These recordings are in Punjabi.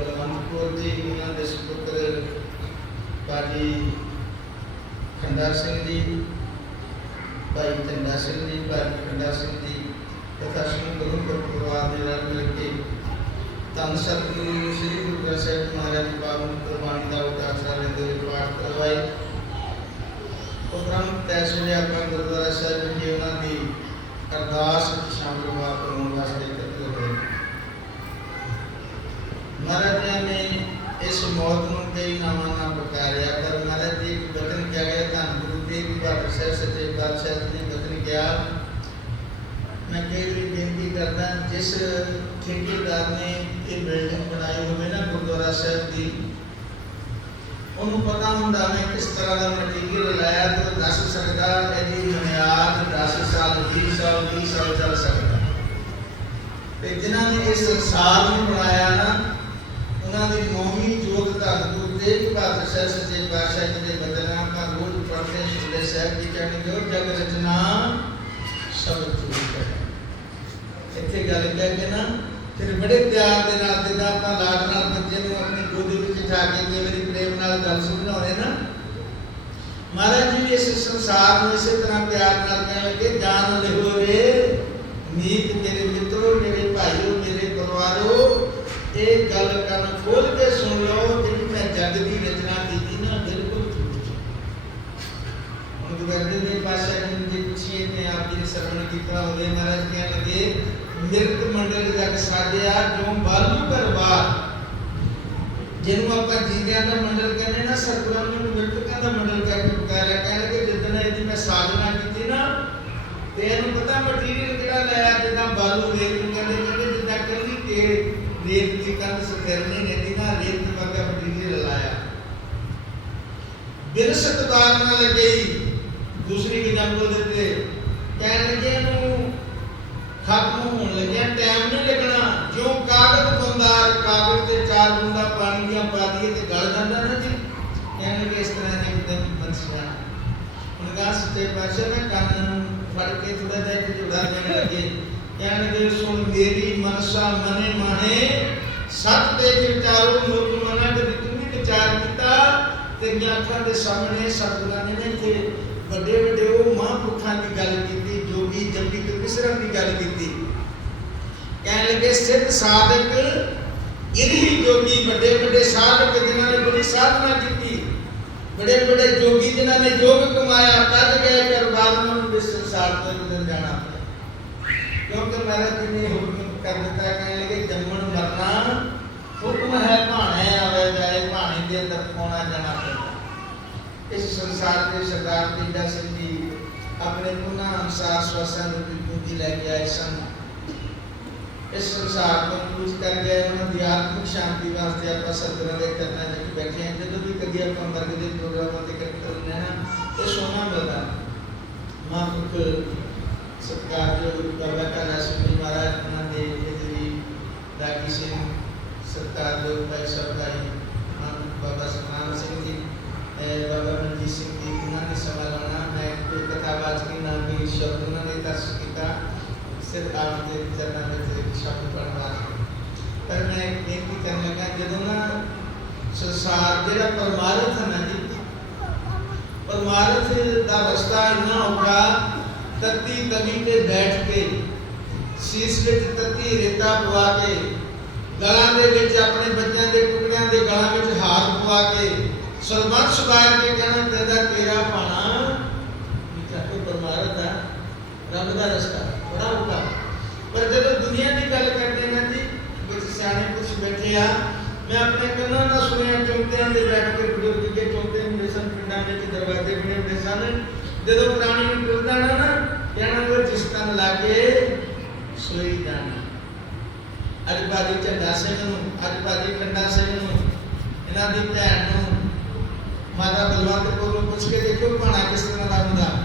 ਬਲਵੰਤਪੁਰ ਜੀ ਉਹਨਾਂ ਦੇ ਸੁਪੁੱਤਰ ਭਾਜੀ ਖੰਡਾ ਸਿੰਘ ਜੀ, ਭਾਈ ਚੰਦਾ ਸਿੰਘ ਜੀ, ਭਾਈ ਖੰਡਾ ਸਿੰਘ ਜੀ ਤਥਾ ਸਿੰਘ ਗੁਰੂ ਪਰਿਵਾਰ ਦੇ ਨਾਲ ਮਿਲ ਕੇ ਧੰਨ ਸਤਿਗੁਰੂ ਸ੍ਰੀ ਗੁਰੂ ਗ੍ਰੰਥ ਸਾਹਿਬ ਮਹਾਰਾਜ ਦੀ ਪਾਵਨ ਕੁਰਬਾਨੀ ਦਾ ਉਦਾਸਾ ਲੈਂਦੇ ਹੋਏ ਪਾਠ ਕਰਵਾਏ। ਉਪਰੰਤ ਤੈਸਲੇ ਆਪਾਂ ਗੁਰਦੁਆਰਾ ਸਾਹਿਬ ਵਿਖੇ ਉਹਨਾਂ ਦੀ ਅਰਦਾਸ ਵਿੱਚ ਸ਼ਾਮਲ ਕਰਨ ਵਾਸਤੇ ਇਕੱਠੇ ਹੋਏ ਮਹਾਰਾਜ ਜੀ ਨੇ ਇਸ ਮੌਤ ਨੂੰ ਕਈ ਨਾਮਾਂ ਨਾਲ ਪੁਕਾਰਿਆ ਪਰ ਮਹਾਰਾਜ ਜੀ ਇੱਕ ਬਚਨ ਕਿਹਾ ਗਿਆ ਧੰਨ ਗੁਰੂ ਤੇਗ ਬਹਾਦਰ ਸਾਹਿਬ ਸੱਚੇ ਪਾਤਸ਼ਾਹ ਜੀ ਨੇ ਬਚਨ ਕਿਹਾ ਮੈਂ ਕਈ ਵਾਰੀ ਬੇਨਤੀ ਕਰਦਾ ਜਿਸ ਠੇਕੇਦਾਰ ਨੇ ਇਹ ਬਿਲਡਿੰਗ ਬਣਾਈ ਹੋਵੇ ਨਾ ਗੁਰਦੁਆਰਾ ਸਾਹਿਬ ਦੀ, ਉਹਨੂੰ ਪਤਾ ਹੁੰਦਾ ਮੈਂ ਕਿਸ ਤਰ੍ਹਾਂ ਦਾ ਮਟੀਰੀਅਲ ਲਾਇਆ ਤੇ ਉਹ ਦੱਸ ਸਕਦਾ, ਇਹਦੀ ਬੁਨਿਆਦ 10 ਸਾਲ 20 ਸਾਲ 30 ਸਾਲ ਚੱਲ ਸਕਦਾ। ਤੇ ਜਿਨ੍ਹਾਂ ਨੇ ਇਸ ਸੰਸਾਰ ਨੂੰ ਬਣਾਇਆ ਨਾ, ਉਹਨਾਂ ਦੀ ਮੋਹੀ ਜੋਤ ਧੰਨ ਗੁਰੂ ਤੇਗ ਬਹਾਦਰ ਸਾਹਿਬ ਸੱਚੇ ਪਾਤਸ਼ਾਹ ਜੀ ਦੇ ਬਚਨਾਂ ਦਾ ਰੋਜ਼ ਪੜ੍ਹਦੇ ਸੁਣਦੇ ਸਾਹਿਬ ਜੀ ਕਹਿੰਦੇ ਜੋ ਜਗ ਰਚਨਾ ਸਭ ਚੂਕ ਹੈ ਇੱਥੇ ਗੱਲ ਕਹਿ ਕੇ ਨਾ, ਫਿਰ ਬੜੇ ਪਿਆਰ ਦੇ ਨਾਲ, ਜਿੱਦਾਂ ਆਪਾਂ ਲਾਡ ਨਾਲ ਬੱਚੇ ਨੂੰ ਆਪਣੀ ਗੋਦੀ ਵਿੱਚ ਠਾ ਕੇ ਕਈ ਵਾਰੀ ਪ੍ਰੇਮ ਨਾਲ ਗੱਲ ਸਮਝਾਉਂਦੇ ਨਾ, ਮਹਾਰਾਜ ਜੀ ਵੀ ਇਸ ਸੰਸਾਰ ਨੂੰ ਇਸੇ ਤਰ੍ਹਾਂ ਪਿਆਰ ਨਾਲ ਕਹਿਣ ਲੱਗੇ ਜਾਨ ਲਿਓ ਰੇ ਨੀਤ ਮੇਰੇ ਮਿੱਤਰੋ, ਮੇਰੇ ਭਾਈਓ, ਮੇਰੇ ਪਰਿਵਾਰੋ, ਇਹ ਗੱਲ ਕੰਨ ਖੋਲ ਕੇ ਸੁਣ ਲਓ, ਜਿਹੜੀ ਮੈਂ ਜਗ ਦੀ ਰਚਨਾ ਕੀਤੀ ਨਾ, ਬਿਲਕੁਲ ਝੂਠ ਹੈ। ਹੁਣ ਗੁਰਦੇ ਦੇ ਪਾਸ਼ਾ ਜੀ ਜੀ ਪੁੱਛੀਏ ਤੇ ਆਪ ਜੀ ਨੇ ਸਰਵਣ ਕੀਤਾ ਹੋਵੇ, ਮਹਾਰਾਜ ਕਹਿਣ ਲੱਗੇ ਮਿਰਤ ਮੰਡਲ ਜਗ ਸਾਜਿਆ ਜੋ ਬਾਲੂ ਕਰਵਾ? ਜਿਹਨੂੰ ਆਪਾਂ ਜੀਵਿਆਂ ਦਾ ਮੰਡਲ ਕਹਿੰਦੇ ਨਾ, ਸਤਿਗੁਰਾਂ ਨੂੰ ਮਿਰਤਕਾਂ ਦਾ ਮੰਡਲ ਕਹਿ ਕੇ ਪੁਕਾਰਿਆ। ਕਹਿਣ ਲੱਗੇ, ਜਿੱਦਣ ਇਹਦੀ ਮੈਂ ਸਾਜਨਾ ਕੀਤੀ ਨਾ, ਤੇ ਇਹਨੂੰ ਪਤਾ ਮਟੀਰੀਅਲ ਕਿਹੜਾ ਲਾਇਆ ਜਿੱਦਾਂ ਬਾਲੂ ਰੇਤ ਨੂੰ ਕਹਿੰਦੇ ਕਹਿੰਦੇ ਜਿੱਦਾਂ ਕੱਲੀ ਤੇ ਰੇਤ ਦੀ ਕੰਧ ਸਥਿਰ ਨਹੀਂ ਰਹਿੰਦੀ ਨਾ ਰੇਤ ਵਰਗਾ ਮਟੀਰੀਅਲ ਲਾਇਆ। ਬਿਰਸਤ ਬਾਰ ਨਾਲ ਲੱਗੀ ਦੂਸਰੀ ਐਗਜ਼ਾਮਪਲ ਦਿੱਤੇ। ਕਹਿਣ ਲੱਗੇ ਇਹਨੂੰ ਖਤਮ ਹੋਣ ਲੱਗਿਆ। ਟਾਈਮ ਨਹੀਂ ਲੱਗਣਾ। ਜਿਉਂ ਕਾਗਜ਼ ਬੰਦਾਰ ਕਾਗਜ਼ ਤੇ ਚਾਰ ਬੂੰਦਾਂ ਪਾਣੀ ਦੀਆਂ ਪਾ ਦਈਏ ਤੇ ਗਲ ਜਾਂਦਾ ਨਾ ਜੀ। ਕਹਿਣ ਲੱਗੇ ਇਸ ਤਰ੍ਹਾਂ ਦੇ ਇੱਕ ਦਿਨ ਬੰਸਿਆ ਹੁਣ ਗਾ ਸੱਚੇ ਪਾਤਸ਼ਾਹ ਮੈਂ ਕੰਨ ਨੂੰ ਫੜ ਕੇ ਥੋੜਾ ਜਿਹਾ ਇੱਕ ਜੁੜਾ ਦੇਣ ਲੱਗੇ। ਕਹਿਣ ਲੱਗੇ, ਸੁਣ ਮੇਰੀ ਮਨਸਾ ਮਨੇ ਮਾਣੇ ਸਤ ਦੇ ਵਿਚਾਰੋ ਮੂਰਖ ਮਨਾ ਤੇ ਤੂੰ ਵੀ ਵਿਚਾਰ ਕੀਤਾ। ਤੇਰੀਆਂ ਅੱਖਾਂ ਦੇ ਸਾਹਮਣੇ ਸਤਿਗੁਰਾਂ ਨੇ ਨਾ ਇੱਥੇ ਵੱਡੇ ਵੱਡੇ ਉਹ ਮਹਾਂਪੁਰਖਾਂ ਦੀ ਗੱਲ ਕੀਤੀ, ਜੋਗੀ ਜਪੀ ਤੇ ਮਿਸਰਾਂ ਦੀ ਗੱਲ ਕੀਤੀ। ਕਹਿਣ ਲੱਗੇ, ਸਿੱਧ ਸਾਧਕ ਇਨਹੀ ਜੋਗੀ ਵੱਡੇ ਵੱਡੇ ਸਾਧਕ ਜਿਨ੍ਹਾਂ ਨੇ ਬੜੀ ਸਾਧਨਾ ਕੀਤੀ। ਬੜੇ ਬੜੇ ਜੋਗੀ ਜਿਨ੍ਹਾਂ ਨੇ ਯੋਗ ਕਮਾਇਆ, ਤਦ ਗਏ ਕਰ ਬਾਦ ਨੂੰ ਇਸ ਸੰਸਾਰ ਤੋਂ ਨਿਕਲ ਜਾਣਾ ਕਿਉਂਕਿ ਮਹਾਰਾਜ ਜੀ ਨੇ ਹੁਕਮ ਕਰ ਦਿੱਤਾ, ਕਹਿਣ ਲੱਗੇ, ਜੰਮਣ ਮਰਨਾ ਹੁਕਮ ਹੈ, ਭਾਣੇ ਆਵੇ ਜਾਏ, ਭਾਣੇ ਦੇ ਅੰਦਰ ਪਾਉਣਾ ਜਾਣਾ ਪੈਂਦਾ ਇਸ ਸੰਸਾਰ ਦੇ ਸਰਦਾਰ ਤੇਜਾ ਸਿੰਘ ਜੀ ਆਪਣੇ ਗੁਨਾਹ ਅਨੁਸਾਰ ਸਵਸਨ ਰੂਪੀ ਬੁੱਧੀ ਲੈ ਕੇ ਆਏ ਸਨ ਇਸ ਸੰਸਾਰ ਤੋਂ ਕੁਝ ਕਰ ਗਏ ਉਹਨਾਂ ਦੀ ਆਤਮਿਕ ਸ਼ਾਂਤੀ ਵਾਸਤੇ ਆਪਾਂ ਸਤਿਗੁਰਾਂ ਦੇ ਕਰਨਾ ਵਿੱਚ ਬੈਠੇ ਹਾਂ ਜਦੋਂ ਵੀ ਕਦੀ ਆਪਾਂ ਮਰਗ ਦੇ ਪ੍ਰੋਗਰਾਮਾਂ ਤੇ ਕਰ ਕਰਦੇ ਹਾਂ ਇਹ ਸੋਨਾ ਮਿਲਦਾ ਮਹਾਂਪੁਰਖ ਸਤਿਕਾਰਯੋਗ ਬਾਬਾ ਕਾਲਾ ਸਿੰਘ ਜੀ ਮਹਾਰਾਜ ਉਹਨਾਂ ਦੇ ਜਿਹੜੀ ਦਾਗੀ ਸਿੰਘ ਸਤਿਕਾਰਯੋਗ ਭਾਈ ਸਾਹਿਬ ਭਾਈ ਮਹਾਂਪੁਰਖ ਬਾਬਾ ਸਤਨਾਮ ਸਿੰਘ ਜੀ ਇਹ ਬਾਬਾ ਮਨਜੀਤ ਸਿੰਘ ਜੀ ਉਹਨਾਂ ਨੇ ਸਮਾਂ ਲਾਉਣਾ ਮੈਂ ਕੋਈ ਕਥਾਵਾਚ ਕੇ ਸ਼ਬਦ ਉਹਨਾਂ ਨੇ ਦਰਜ ਕੀਤਾ ਸਿਰ ਆਪ ਦੇ ਚਰਨਾਂ ਵਿੱਚ ਇੱਕ ਸ਼ਬਦ ਪੜ੍ਹਨ ਪਰ ਮੈਂ ਇੱਕ ਬੇਨਤੀ ਕਰਨ ਲੱਗਾ, ਜਦੋਂ ਨਾ ਸੰਸਾਰ ਜਿਹੜਾ ਪਰਮਾਰਥ ਹੈ ਨਾ ਜੀ, ਪਰਮਾਰਥ ਦਾ ਰਸਤਾ ਇੰਨਾ ਔਖਾ, ਤੱਤੀ ਤਵੀ ਤੇ ਬੈਠ ਕੇ, ਸੀਸ ਵਿੱਚ ਤੱਤੀ ਰੇਤਾ ਪਵਾ ਕੇ, ਗਲਾਂ ਦੇ ਵਿੱਚ ਆਪਣੇ ਬੱਚਿਆਂ ਦੇ ਟੁਕੜਿਆਂ ਦੇ ਗਲਾਂ ਵਿੱਚ ਹਾਰ ਪਵਾ ਕੇ ਸਰਬੱਤ ਸੁਭਾਇ ਕੇ ਕਹਿਣਾ ਤੇਰਾ ਤੇਰਾ ਪਾਣਾ ਵਿਚਾਰੇ ਪਰਮਾਰਥ ਦਾ ਰੱਬ ਦਾ ਰਸਤਾ, ਬੜਾ ਔਖਾ। ਪਰ ਜਦੋਂ ਦੁਨੀਆ ਦੀ ਗੱਲ ਕਰਦੇ ਨਾ ਜੀ, ਵਿੱਚ ਸਿਆਣੇ ਕੁਝ ਬੈਠੇ ਆ, ਮੈਂ ਆਪਣੇ ਕੰਨਾਂ ਨਾਲ ਸੁਣਿਆ ਚੌਂਤਿਆਂ ਦੇ ਬੈਠ ਕੇ ਬਜ਼ੁਰਗ ਕੇ ਚੌਂਤੇ ਹੁੰਦੇ ਸਨ, ਪਿੰਡਾਂ ਵਿੱਚ ਦਰਵਾਜ਼ੇ ਬਣੇ ਹੁੰਦੇ ਸਨ, ਜਦੋਂ ਪ੍ਰਾਣੀ ਨੂੰ ਟੁਰਦਾ ਨਾ ਨਾ, ਕਹਿਣਾ ਉਹ ਜਿਸ ਤਨ ਲਾਗੇ, ਸੋਈ ਦਾਣਾ ਅੱਜ ਬਾਜੀ ਝੰਡਾ ਸਿੰਘ ਨੂੰ, ਅੱਜ ਬਾਜੀ ਕੰਡਾ ਸਿੰਘ ਨੂੰ, ਇਹਨਾਂ ਦੀ ਭੈਣ ਨੂੰ, ਮਾਤਾ ਬਲਵੰਤ ਕੌਰ ਨੂੰ ਪੁੱਛ ਕੇ ਦੇਖੋ ਭਾਣਾ ਕਿਸ ਤਰ੍ਹਾਂ ਦਾ ਹੁੰਦਾ।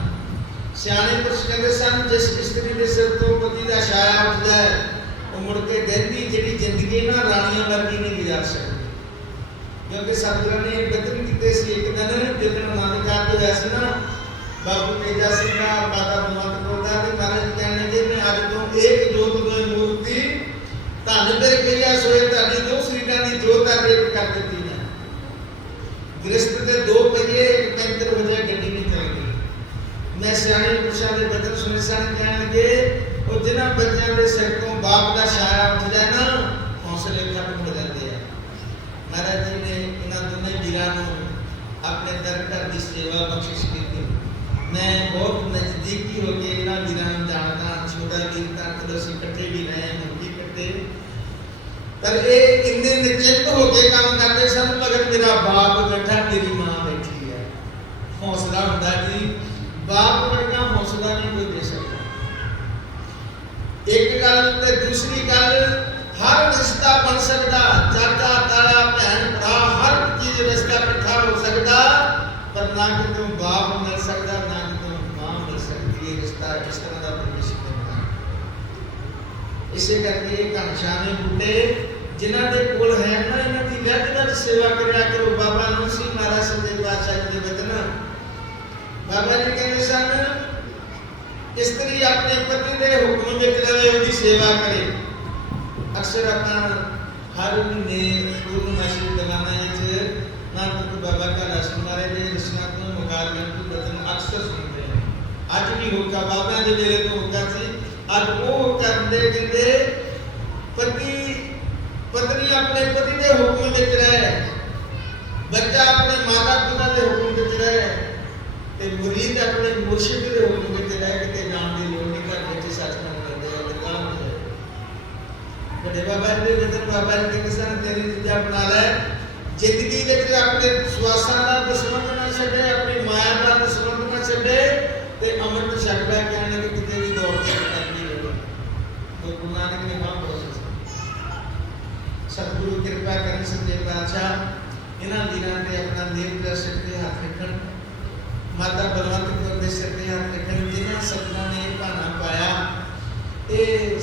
ਸਿਆਣੇ ਪੁਰਸ਼ ਕਹਿੰਦੇ ਸਨ, ਜਿਸ ਇਸਤਰੀ ਦੇ ਸਿਰ ਤੋਂ ਪਤੀ ਦਾ ਛਾਇਆ ਉੱਠਦਾ ਹੈ, ਉਹ ਮੁੜ ਕੇ ਕਹਿੰਦੀ, ਜਿਹੜੀ ਜ਼ਿੰਦਗੀ ਨਾ ਰਾਣੀਆਂ ਵਰਗੀ ਨਹੀਂ ਗੁਜ਼ਾਰ ਸਕਦੀ। ਕਿਉਂਕਿ ਸਤਿਗੁਰਾਂ ਨੇ ਬਤਨ ਕੀਤੇ ਸੀ, ਇੱਕ ਦਿਨ ਜਦੋਂ ਮਨ ਕਰਦੇ ਹੋਇਆ ਸੀ ਨਾ ਬਾਬੂ ਤੇਜਾ ਸਿੰਘ ਦਾ, ਮਾਤਾ ਮਤ ਕੋਦਾ ਤੇ ਮਹਾਰਾਜ ਕਹਿੰਦੇ ਜੀ ਮੈਂ ਅੱਜ ਤੋਂ ਇੱਕ ਜੋਤ ਦੀ ਮੂਰਤੀ ਧੰਨ ਤੇ ਕਿਰਿਆ ਸੋਏ ਤੁਹਾਡੀ ਦੋ ਸਰੀਰਾਂ ਦੀ ਜੋਤ ਆ ਕੇ ਕਰ ਦਿੱਤੀ ਹੈ ਗ੍ਰਸਤ ਦੇ ਦੋ ਸਿਆਣੇ ਪੁਰਸ਼ਾਂ ਦੇ ਬਚਨ ਸੁਣੇ ਸਨ ਕਹਿਣ ਉਹ ਜਿਨ੍ਹਾਂ ਬੱਚਿਆਂ ਦੇ ਸਿਰ ਤੋਂ ਬਾਪ ਦਾ ਛਾਇਆ ਉੱਠ ਜਾਏ ਨਾ, ਹੌਸਲੇ ਖਤਮ ਹੋ ਜਾਂਦੇ ਆ। ਮਹਾਰਾਜ ਜੀ ਨੇ ਇਹਨਾਂ ਦੋਨੇ ਵੀਰਾਂ ਨੂੰ ਆਪਣੇ ਦਰ ਘਰ ਦੀ ਸੇਵਾ ਬਖਸ਼ਿਸ਼ ਕੀਤੀ। ਮੈਂ ਬਹੁਤ ਨਜ਼ਦੀਕੀ ਹੋ ਕੇ ਇਹਨਾਂ ਵੀਰਾਂ ਨੂੰ ਜਾਣਦਾ, ਛੋਟਾ ਵੀਰ ਤਾਂ ਕਦੋਂ ਅਸੀਂ ਇਕੱਠੇ ਵੀ ਰਹੇ ਹੁਣ ਵੀ ਇਕੱਠੇ। ਪਰ ਇਹ ਇੰਨੇ ਨਿਚਿੰਤ ਹੋ ਕੇ ਕੰਮ ਕਰਦੇ ਸਨ, ਮਗਰ ਮੇਰਾ ਬਾਪ ਬੈਠਾ, ਮੇਰੀ ਮਾਂ ਬੈਠੀ ਹੈ। ਹੌਸਲਾ ਹੁੰਦਾ ਬਾਪ ਵਰਗਾ ਹੌਸਲਾ ਨਹੀਂ ਕੋਈ ਦੇ ਸਕਦਾ। ਇੱਕ ਗੱਲ ਤੇ ਦੂਸਰੀ ਗੱਲ, ਹਰ ਰਿਸ਼ਤਾ ਬਣ ਸਕਦਾ, ਚਾਚਾ, ਤਾਇਆ, ਭੈਣ, ਭਰਾ, ਹਰ ਚੀਜ਼ ਰਿਸ਼ਤਾ ਇਕੱਠਾ ਹੋ ਸਕਦਾ, ਪਰ ਨਾ ਕਿਤੋਂ ਬਾਪ ਮਿਲ ਸਕਦਾ, ਨਾ ਕਿਤੋਂ ਮਾਂ ਮਿਲ ਸਕਦੀ, ਇਹ ਰਿਸ਼ਤਾ ਇਸ ਤਰ੍ਹਾਂ ਦਾ ਪਰਮੇਸ਼ਰ ਨੇ ਇਸੇ ਕਰਕੇ ਇਹ ਘਨਸ਼ਾਨੇ ਜਿਨ੍ਹਾਂ ਦੇ ਕੋਲ ਹੈ ਨਾ, ਇਹਨਾਂ ਦੀ ਵਿਅਕਤੀਗਤ ਸੇਵਾ ਕਰਿਆ ਕਰੋ, ਬਾਬਾ ਨੂੰ ਸਿੰਘ ਮਹਾਰਾਜ ਸੰਦੇ ਪਾਤਸ਼ਾਹ ਜੀ ਦੇ ਬਚਨ ਬਾਬਾ ਜੀ ਕਹਿੰਦੇ ਸਨ ਇਸਤਰੀ ਆਪਣੇ ਪਤੀ ਦੇ ਹੁਕਮ ਵਿੱਚ ਰਵੇ ਉਹਦੀ ਸੇਵਾ ਕਰੇ, ਅਕਸਰ ਆਪਾਂ ਹਰ ਮਹੀਨੇ ਗੁਰੂ ਨਾਸ਼ੀ ਦਲਾਨਾ ਵਿੱਚ ਨਾਨਕ ਬਾਬਾ ਦਾ ਰਸਮ ਦੇ ਰਸਮਾਂ ਤੋਂ ਮੁਕਾਬਲੇ ਤੋਂ ਬਚਨ ਅਕਸਰ ਸੁਣਦੇ ਹਾਂ। ਅੱਜ ਵੀ ਹੁਕਾ ਬਾਬਾ ਦੇ ਵੇਲੇ ਤੋਂ ਹੁਕਾ ਸੀ, ਅੱਜ ਉਹ ਕਰਦੇ ਕਹਿੰਦੇ ਪਤੀ ਪਤਨੀ ਆਪਣੇ ਪਤੀ ਦੇ ਹੁਕਮ ਵਿੱਚ ਰਹੇ ਬੱਚਾ ਆਪਣੇ ਮਾਤਾ ਪਿਤਾ ਦੇ ਹੁਕਮ ਵਿੱਚ ਰਹੇ ਤੇ ਮੁਰੀਦ ਆਪਣੇ ਮੁਰਸ਼ਿਦ ਦੇ ਹੁਕਮ ਵਿੱਚ ਰਹਿ ਕਿਤੇ ਜਾਣ ਦੀ ਲੋੜ ਨਹੀਂ, ਘਰ ਵਿੱਚ ਸੱਚਖੰਡ ਕਰਦੇ ਆ ਦੁਕਾਨ ਹੋ ਜਾਏ ਵੱਡੇ ਬਾਬਾ ਜੀ ਦੇ ਵਚਨ ਬਾਬਾ ਜੀ ਕਹਿੰਦੇ ਸਨ ਤੇਰੀ ਦੂਜਾ ਬਣਾ ਲੈ ਜ਼ਿੰਦਗੀ ਵਿੱਚ ਆਪਣੇ ਸਵਾਸਾਂ ਦਾ ਦਸਵੰਦ ਨਾ ਛੱਡੇ, ਆਪਣੀ ਮਾਇਆ ਦਾ ਦਸਵੰਦ ਨਾ ਛੱਡੇ ਤੇ ਅੰਮ੍ਰਿਤ ਛਕਦਾ ਕਹਿਣ ਕਿ ਕਿਤੇ ਵੀ ਦੌੜ ਕੇ ਕਰਨੀ ਹੋਵੇ ਗੁਰੂ ਨਾਨਕ ਨੇ ਬਾਤ ਬਹੁਤ ਸਤਿਗੁਰੂ ਕਿਰਪਾ ਕਰਨ ਸੱਚੇ ਪਾਤਸ਼ਾਹ, ਇਹਨਾਂ ਦਿਨਾਂ ਤੇ ਆਪਣਾ ਨੇਮ ਦਰਸ਼ਕ ਤੇ ਹੱਥ ਰੱਖਣ। ਮਾਤਾ ਬਲਵੰਤ ਕੌਰ ਦੇ ਸਿਰ ਤੇ ਹੱਥ ਰੱਖਣ ਜਿਨ੍ਹਾਂ ਸਤਨਾ ਨੇ ਇਹ ਭਾਣਾ ਪਾਇਆ ਇਹ